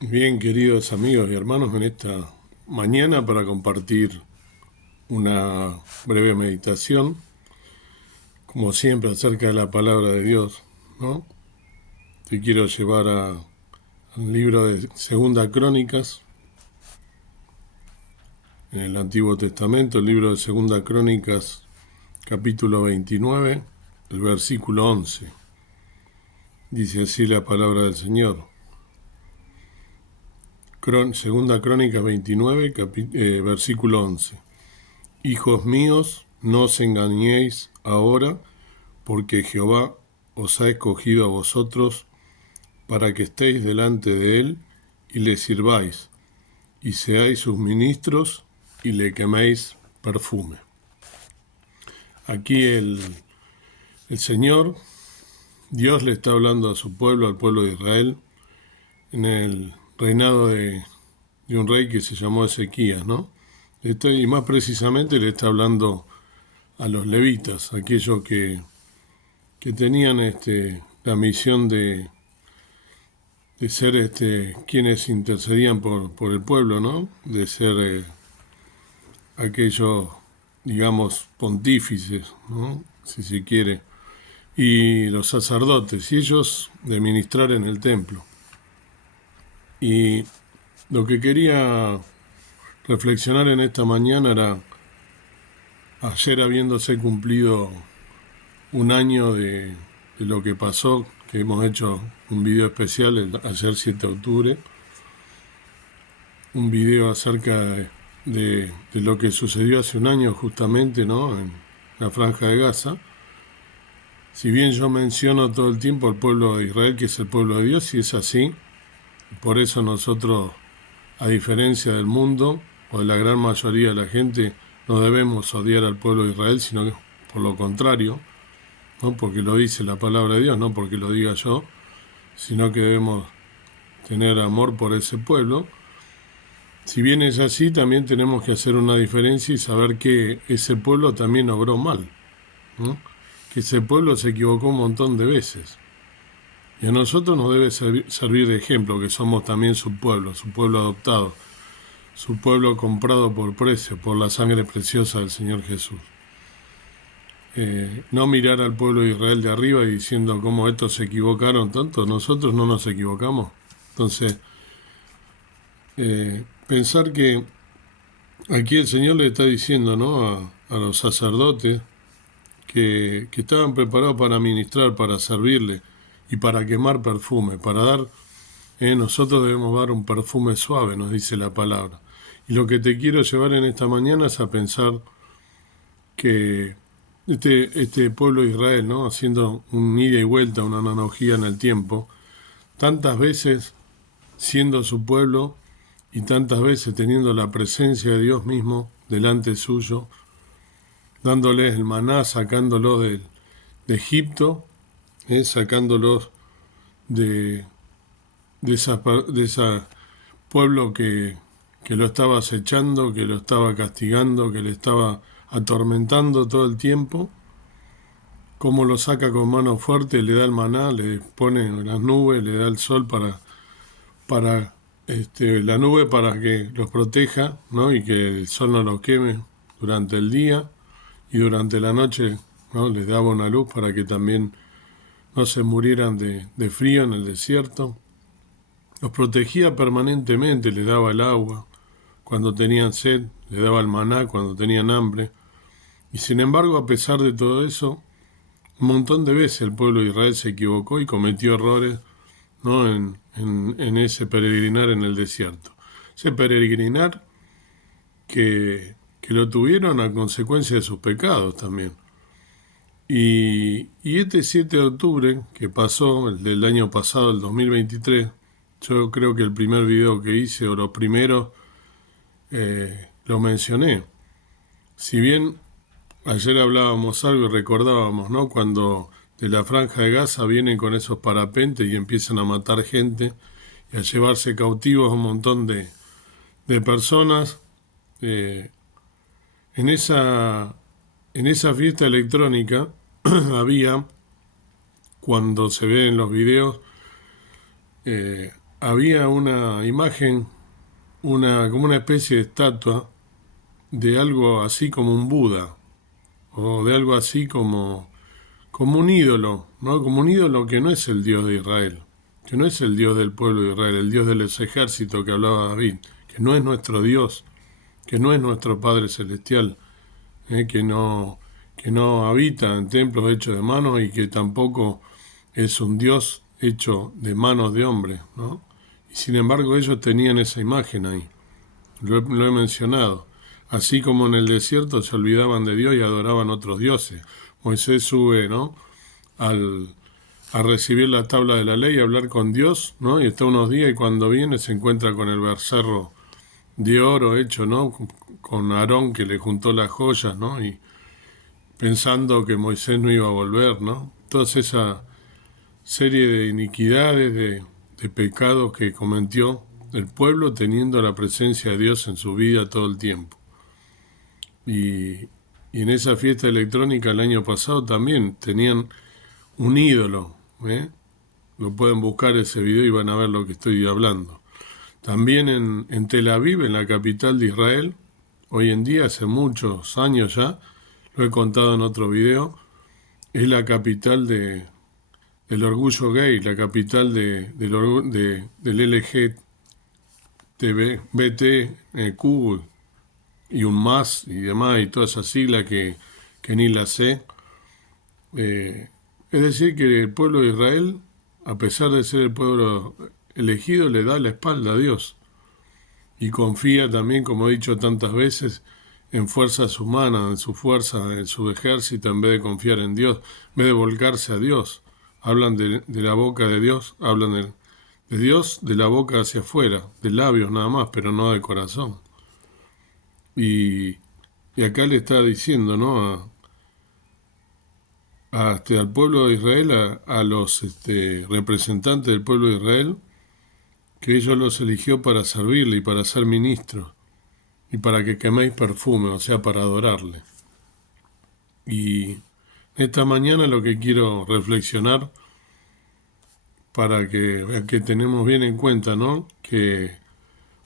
Bien, queridos amigos y hermanos, en esta mañana para compartir una breve meditación, como siempre, acerca de la palabra de Dios, ¿no? Te quiero llevar al libro de Segunda Crónicas, en el Antiguo Testamento, el libro de Segunda Crónicas, capítulo 29, el versículo 11. Dice así la palabra del Señor. Segunda Crónicas 29, versículo 11. Hijos míos, no os engañéis ahora, porque Jehová os ha escogido a vosotros para que estéis delante de él y le sirváis, y seáis sus ministros y le queméis perfume. Aquí el Señor, Dios le está hablando a su pueblo, al pueblo de Israel, en el reinado de un rey que se llamó Ezequías, ¿no? Y más precisamente le está hablando a los levitas, aquellos que tenían la misión de ser quienes intercedían por el pueblo, ¿no? De ser aquellos, digamos, pontífices, ¿no? Si se quiere, y los sacerdotes, y ellos de ministrar en el templo. Y lo que quería reflexionar en esta mañana era, ayer habiéndose cumplido un año de lo que pasó, que hemos hecho un video especial ayer 7 de octubre, un video acerca de lo que sucedió hace un año justamente, ¿no? En la Franja de Gaza. Si bien yo menciono todo el tiempo al pueblo de Israel, que es el pueblo de Dios, y es así, por eso nosotros, a diferencia del mundo, o de la gran mayoría de la gente, no debemos odiar al pueblo de Israel, sino que por lo contrario, no porque lo dice la palabra de Dios, no porque lo diga yo, sino que debemos tener amor por ese pueblo. Si bien es así, también tenemos que hacer una diferencia y saber que ese pueblo también obró mal, ¿no? Que ese pueblo se equivocó un montón de veces. Y a nosotros nos debe servir de ejemplo, que somos también su pueblo adoptado, su pueblo comprado por precio, por la sangre preciosa del Señor Jesús. No mirar al pueblo de Israel de arriba y diciendo cómo estos se equivocaron tanto, nosotros no nos equivocamos. Entonces, pensar que aquí el Señor le está diciendo, ¿no? a los sacerdotes que estaban preparados para ministrar, para servirle y para quemar perfume, para dar, nosotros debemos dar un perfume suave, nos dice la palabra. Y lo que te quiero llevar en esta mañana es a pensar que este pueblo de Israel, ¿no? Haciendo un ida y vuelta, una analogía en el tiempo, tantas veces siendo su pueblo y tantas veces teniendo la presencia de Dios mismo delante suyo, dándoles el maná, sacándolos de Egipto, sacándolos de, ese pueblo que lo estaba acechando, que lo estaba castigando, que le estaba atormentando todo el tiempo. Cómo lo saca con mano fuerte, le da el maná, le pone las nubes, le da el sol para la nube para que los proteja, ¿no? Y que el sol no los queme durante el día, y durante la noche, ¿no? Les daba una luz para que también no se murieran de frío en el desierto. Los protegía permanentemente, les daba el agua cuando tenían sed, les daba el maná cuando tenían hambre. Y sin embargo, a pesar de todo eso, un montón de veces el pueblo de Israel se equivocó y cometió errores, ¿no? en ese peregrinar en el desierto. Ese peregrinar que lo tuvieron a consecuencia de sus pecados también. Y este 7 de octubre que pasó, el del año pasado, el 2023, yo creo que el primer video que hice, o los primeros, lo mencioné. Si bien ayer hablábamos algo y recordábamos, ¿no? Cuando de la Franja de Gaza vienen con esos parapentes y empiezan a matar gente y a llevarse cautivos a un montón de personas. Eh, en esa fiesta electrónica había, cuando se ve en los videos, había una imagen, como una especie de estatua de algo así como un Buda, o de algo así como un ídolo, ¿no? Como un ídolo que no es el Dios de Israel, que no es el Dios del pueblo de Israel, el Dios de los ejércitos que hablaba David, que no es nuestro Dios, que no es nuestro Padre Celestial, que no habita en templos hechos de manos y que tampoco es un Dios hecho de manos de hombres, ¿no? Y sin embargo ellos tenían esa imagen ahí, lo he mencionado. Así como en el desierto se olvidaban de Dios y adoraban otros dioses. Moisés sube, ¿no?, a recibir la tabla de la ley, a hablar con Dios, ¿no? Y está unos días y cuando viene se encuentra con el becerro de oro hecho, ¿no?, con Aarón que le juntó las joyas, ¿no? Y pensando que Moisés no iba a volver, ¿no? Toda esa serie de iniquidades, de pecados que cometió el pueblo teniendo la presencia de Dios en su vida todo el tiempo. Y en esa fiesta electrónica el año pasado también tenían un ídolo, ¿eh? Lo pueden buscar ese video y van a ver lo que estoy hablando. También en Tel Aviv, en la capital de Israel, hoy en día, hace muchos años ya, lo he contado en otro video, es la capital del orgullo gay, la capital del LGTBTQ y un más y demás, y toda esa sigla que ni la sé. Es decir, que el pueblo de Israel, a pesar de ser el pueblo elegido, le da la espalda a Dios y confía también, como he dicho tantas veces, en fuerzas humanas, en su fuerza, en su ejército, en vez de confiar en Dios, en vez de volcarse a Dios. Hablan de la boca de Dios, hablan de Dios de la boca hacia afuera, de labios nada más, pero no de corazón. Y acá le está diciendo, ¿no?, al pueblo de Israel, a los representantes del pueblo de Israel, que ellos los eligió para servirle y para ser ministros y para que queméis perfume, o sea, para adorarle. Y esta mañana lo que quiero reflexionar para que tenemos bien en cuenta, ¿no?, que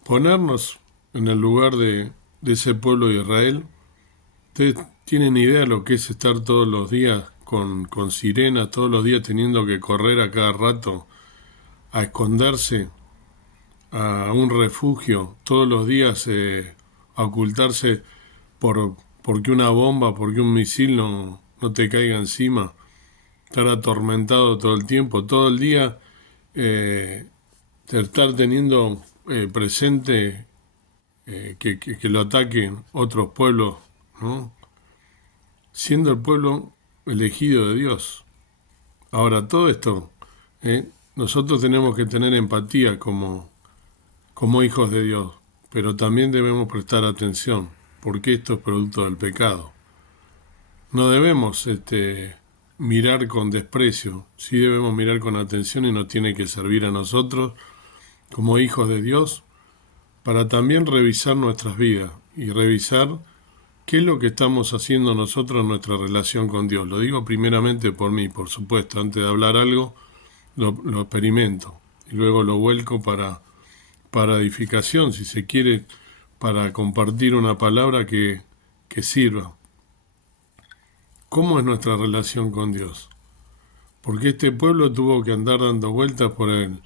ponernos en el lugar de ese pueblo de Israel. Ustedes tienen idea de lo que es estar todos los días con sirenas, todos los días teniendo que correr a cada rato, a esconderse a un refugio, todos los días a ocultarse porque una bomba, porque un misil no te caiga encima, estar atormentado todo el día, estar teniendo presente que lo ataquen otros pueblos, ¿no?, siendo el pueblo elegido de Dios. Ahora, todo esto, nosotros tenemos que tener empatía como hijos de Dios, pero también debemos prestar atención, porque esto es producto del pecado. No debemos mirar con desprecio, sí debemos mirar con atención y nos tiene que servir a nosotros como hijos de Dios para también revisar nuestras vidas y revisar qué es lo que estamos haciendo nosotros en nuestra relación con Dios. Lo digo primeramente por mí, por supuesto. Antes de hablar algo, lo experimento y luego lo vuelco para edificación, si se quiere, para compartir una palabra que sirva. ¿Cómo es nuestra relación con Dios? Porque este pueblo tuvo que andar dando vueltas por el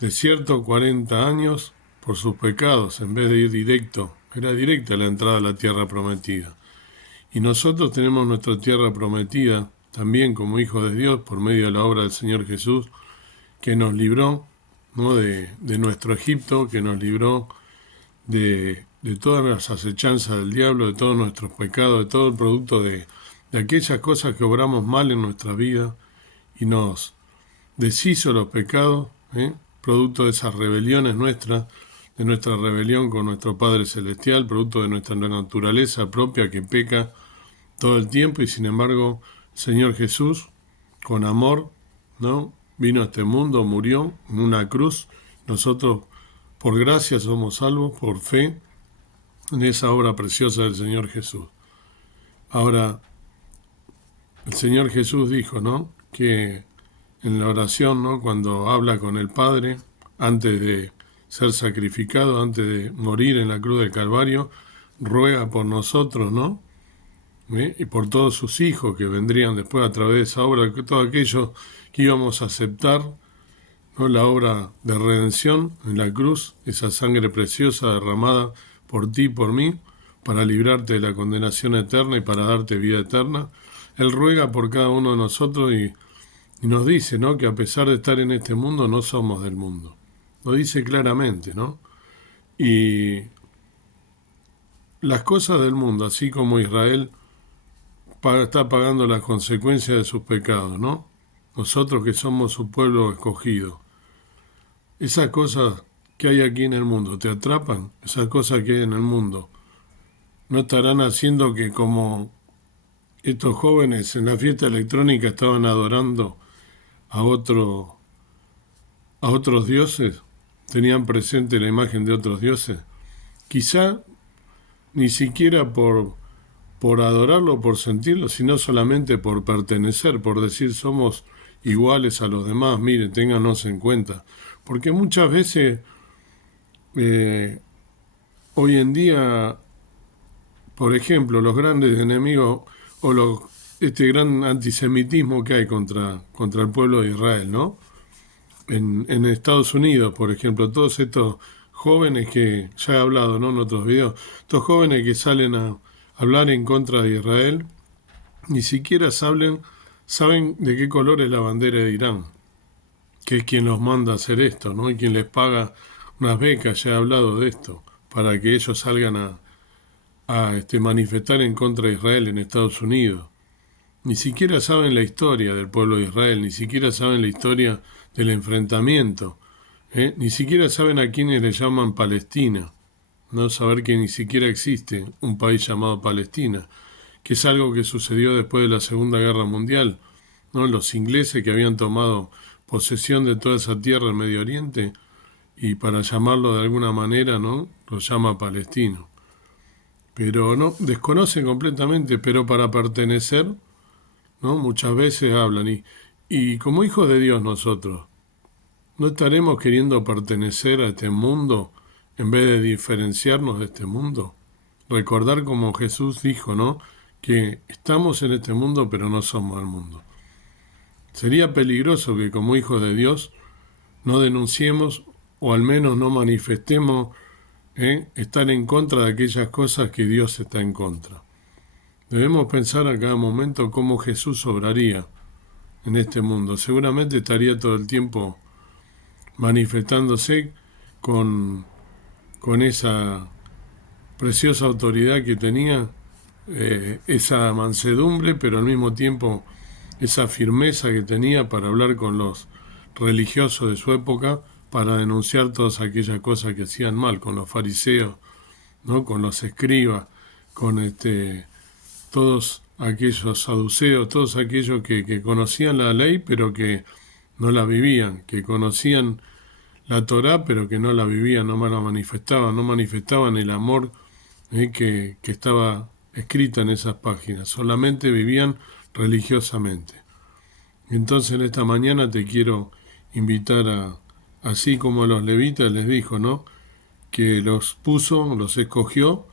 desierto 40 años por sus pecados, en vez de ir directo. Era directa la entrada a la tierra prometida. Y nosotros tenemos nuestra tierra prometida, también como hijos de Dios, por medio de la obra del Señor Jesús, que nos libró, ¿no?, de nuestro Egipto, que nos libró de todas las acechanzas del diablo, de todos nuestros pecados, de todo el producto de aquellas cosas que obramos mal en nuestra vida, y nos deshizo los pecados, producto de esas rebeliones nuestras, de nuestra rebelión con nuestro Padre Celestial, producto de nuestra naturaleza propia que peca todo el tiempo, y sin embargo el Señor Jesús, con amor, ¿no?, vino a este mundo, murió en una cruz. Nosotros por gracia somos salvos, por fe en esa obra preciosa del Señor Jesús. Ahora, el Señor Jesús dijo, ¿no?, que en la oración, ¿no?, cuando habla con el Padre, antes de ser sacrificado, antes de morir en la cruz del Calvario, ruega por nosotros, ¿no? Y por todos sus hijos que vendrían después a través de esa obra, que todos aquellos que íbamos a aceptar, ¿no? La obra de redención en la cruz, esa sangre preciosa derramada por ti y por mí, para librarte de la condenación eterna y para darte vida eterna. Él ruega por cada uno de nosotros y nos dice, ¿no?, que a pesar de estar en este mundo, no somos del mundo. Lo dice claramente, ¿no? Y las cosas del mundo, así como Israel está pagando las consecuencias de sus pecados, ¿no? Nosotros que somos su pueblo escogido. Esas cosas que hay aquí en el mundo, ¿te atrapan? Esas cosas que hay en el mundo, ¿no estarán haciendo que, como estos jóvenes en la fiesta electrónica estaban adorando a otros dioses? Tenían presente la imagen de otros dioses. Quizá ni siquiera por adorarlo, por sentirlo, sino solamente por pertenecer, por decir somos iguales a los demás, miren, ténganos en cuenta. Porque muchas veces, hoy en día, por ejemplo, los grandes enemigos o este gran antisemitismo que hay contra el pueblo de Israel, ¿no? En Estados Unidos, por ejemplo, todos estos jóvenes que ya he hablado, ¿no?, en otros videos, estos jóvenes que salen a hablar en contra de Israel, ni siquiera saben de qué color es la bandera de Irán, que es quien los manda a hacer esto, ¿no? Y quien les paga unas becas, ya he hablado de esto, para que ellos salgan a manifestar en contra de Israel en Estados Unidos. Ni siquiera saben la historia del pueblo de Israel, ni siquiera saben la historia del enfrentamiento, ni siquiera saben a quiénes le llaman Palestina, no saber que ni siquiera existe un país llamado Palestina, que es algo que sucedió después de la Segunda Guerra Mundial, ¿no? Los ingleses que habían tomado posesión de toda esa tierra en Medio Oriente, y para llamarlo de alguna manera, ¿no?, lo llama palestino. Pero no, desconocen completamente, pero para pertenecer, ¿no?, muchas veces hablan. Y como hijos de Dios nosotros, ¿no estaremos queriendo pertenecer a este mundo en vez de diferenciarnos de este mundo? Recordar como Jesús dijo, ¿no?, que estamos en este mundo pero no somos el mundo. Sería peligroso que como hijos de Dios no denunciemos o al menos no manifestemos estar en contra de aquellas cosas que Dios está en contra. Debemos pensar a cada momento cómo Jesús obraría en este mundo. Seguramente estaría todo el tiempo manifestándose con esa preciosa autoridad que tenía, esa mansedumbre, pero al mismo tiempo esa firmeza que tenía para hablar con los religiosos de su época, para denunciar todas aquellas cosas que hacían mal, con los fariseos, ¿no?, con los escribas, con todos aquellos saduceos, todos aquellos que conocían la ley pero que no la vivían, que conocían la Torá pero que no la vivían, no la manifestaban, no manifestaban el amor que estaba escrita en esas páginas, solamente vivían religiosamente. Entonces en esta mañana te quiero invitar así como a los levitas les dijo, ¿no?, que los puso, los escogió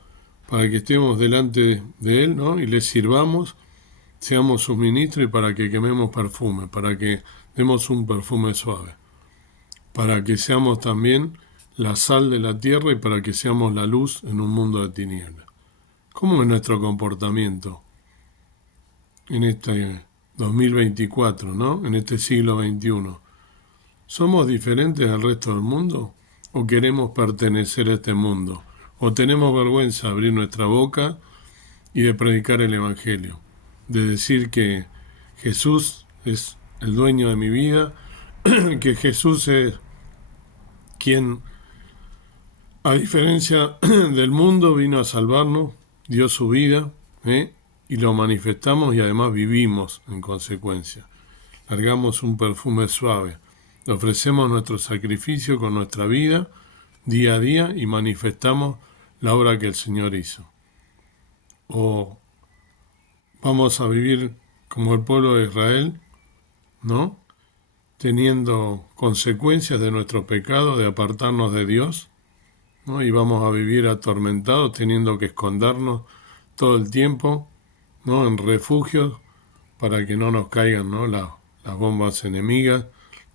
para que estemos delante de Él, ¿no?, y les sirvamos, seamos sus ministros, y para que quememos perfume, para que demos un perfume suave, para que seamos también la sal de la tierra y para que seamos la luz en un mundo de tinieblas. ¿Cómo es nuestro comportamiento en este 2024, ¿no?, en este siglo XXI? ¿Somos diferentes al resto del mundo o queremos pertenecer a este mundo? ¿O tenemos vergüenza de abrir nuestra boca y de predicar el Evangelio? De decir que Jesús es el dueño de mi vida, que Jesús es quien, a diferencia del mundo, vino a salvarnos, dio su vida, y lo manifestamos y además vivimos en consecuencia. Largamos un perfume suave, le ofrecemos nuestro sacrificio con nuestra vida día a día y manifestamos la obra que el Señor hizo. O vamos a vivir como el pueblo de Israel, ¿no?, teniendo consecuencias de nuestros pecados, de apartarnos de Dios, ¿no? Y vamos a vivir atormentados, teniendo que escondernos todo el tiempo, ¿no? En refugios para que no nos caigan, ¿no? Las bombas enemigas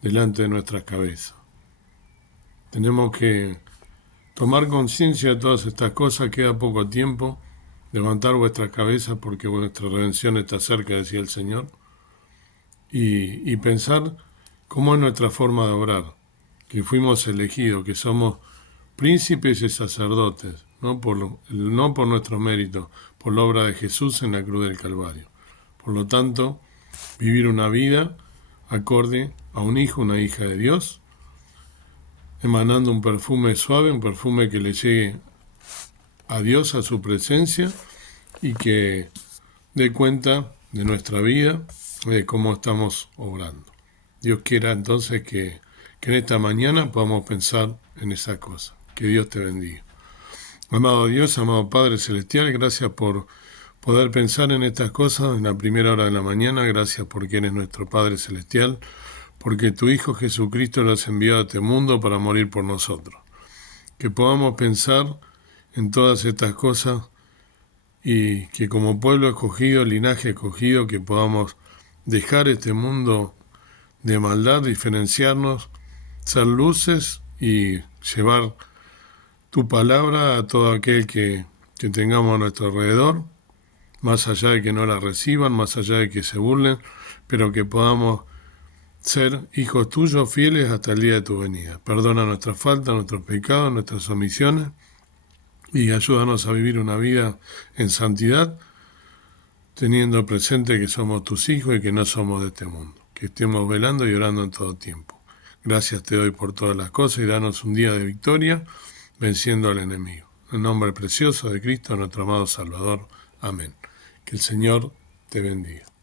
delante de nuestras cabezas. Tenemos que tomar conciencia de todas estas cosas, queda poco tiempo, levantar vuestras cabezas porque vuestra redención está cerca, decía el Señor, y pensar cómo es nuestra forma de obrar, que fuimos elegidos, que somos príncipes y sacerdotes, no por nuestro mérito, por la obra de Jesús en la cruz del Calvario. Por lo tanto, vivir una vida acorde a un hijo, una hija de Dios, emanando un perfume suave, un perfume que le llegue a Dios, a su presencia, y que dé cuenta de nuestra vida, de cómo estamos obrando. Dios quiera entonces que en esta mañana podamos pensar en esa cosa. Que Dios te bendiga. Amado Dios, amado Padre Celestial, gracias por poder pensar en estas cosas en la primera hora de la mañana. Gracias porque eres nuestro Padre Celestial, porque tu Hijo Jesucristo lo has enviado a este mundo para morir por nosotros. Que podamos pensar en todas estas cosas y que como pueblo escogido, linaje escogido, que podamos dejar este mundo de maldad, diferenciarnos, ser luces y llevar tu palabra a todo aquel que tengamos a nuestro alrededor, más allá de que no la reciban, más allá de que se burlen, pero que podamos ser hijos tuyos fieles hasta el día de tu venida. Perdona nuestras faltas, nuestros pecados, nuestras omisiones y ayúdanos a vivir una vida en santidad, teniendo presente que somos tus hijos y que no somos de este mundo, que estemos velando y orando en todo tiempo. Gracias te doy por todas las cosas y danos un día de victoria, venciendo al enemigo. En el nombre precioso de Cristo, nuestro amado Salvador. Amén. Que el Señor te bendiga.